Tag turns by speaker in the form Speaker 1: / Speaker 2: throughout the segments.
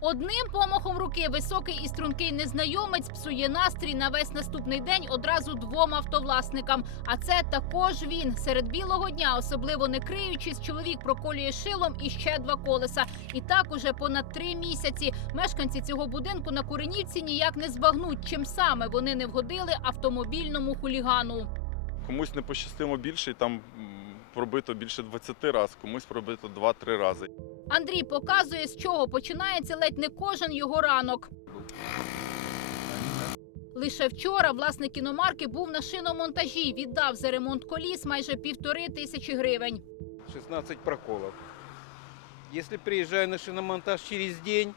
Speaker 1: Одним помахом руки високий і стрункий незнайомець псує настрій на весь наступний день одразу двом автовласникам. А це також він. Серед білого дня, особливо не криючись, чоловік проколює шилом і ще два колеса. І так уже понад три місяці. Мешканці цього будинку на Куренівці ніяк не збагнуть, чим саме вони не вгодили автомобільному хулігану.
Speaker 2: Комусь не пощастило більше, і там пробито більше 20 разів, комусь пробито 2-3 рази.
Speaker 1: Андрій показує, з чого починається ледь не кожен його ранок. Лише вчора власник кіномарки був на шиномонтажі. Віддав за ремонт коліс майже півтори тисячі гривень.
Speaker 3: 16 проколов. Если приезжаю на шиномонтаж через день,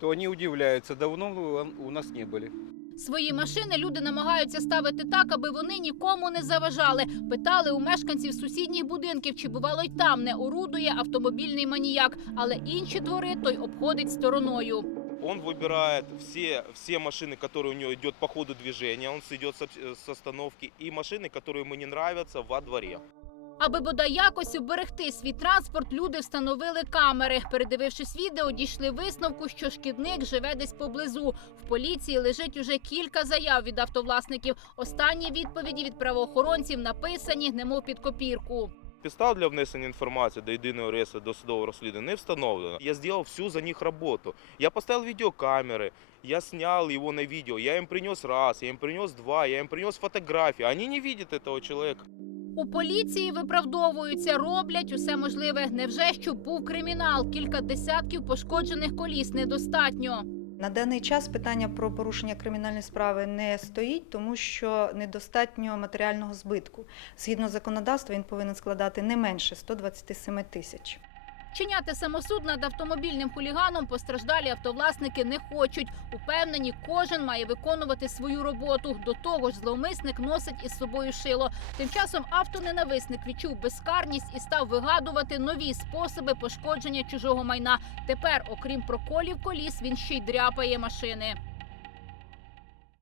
Speaker 3: то они удивляются, давно у нас не были.
Speaker 1: Свої машини люди намагаються ставити так, аби вони нікому не заважали. Питали у мешканців сусідніх будинків, чи бувало й там не орудує автомобільний маніяк, але інші двори той обходить стороною.
Speaker 4: Он выбирает все, все машины, которые у него идет по ходу движения, он идет с остановки, и машины, которые ему не нравятся во дворе.
Speaker 1: Аби бодай якось уберегти свій транспорт, люди встановили камери. Передивившись відео, дійшли висновку, що шкідник живе десь поблизу. В поліції лежить уже кілька заяв від автовласників. Останні відповіді від правоохоронців написані, немов під копірку.
Speaker 4: Підстав для внесення інформації до єдиного реєстру до судового розслідування не встановлено. Я зробив всю за них роботу. Я поставив відеокамери, я снял його на відео, я їм принес раз, я їм принес два, я їм принес фотографії. Вони не бачать цього чоловіка.
Speaker 1: У поліції виправдовуються, роблять усе можливе. Невже що був кримінал? Кілька десятків пошкоджених коліс недостатньо.
Speaker 5: На даний час питання про порушення кримінальної справи не стоїть, тому що недостатньо матеріального збитку. Згідно законодавства, він повинен складати не менше 127 тисяч.
Speaker 1: Чиняти самосуд над автомобільним хуліганом постраждалі автовласники не хочуть. Упевнені, кожен має виконувати свою роботу. До того ж, зловмисник носить із собою шило. Тим часом автоненависник відчув безкарність і став вигадувати нові способи пошкодження чужого майна. Тепер, окрім проколів коліс, він ще й дряпає машини.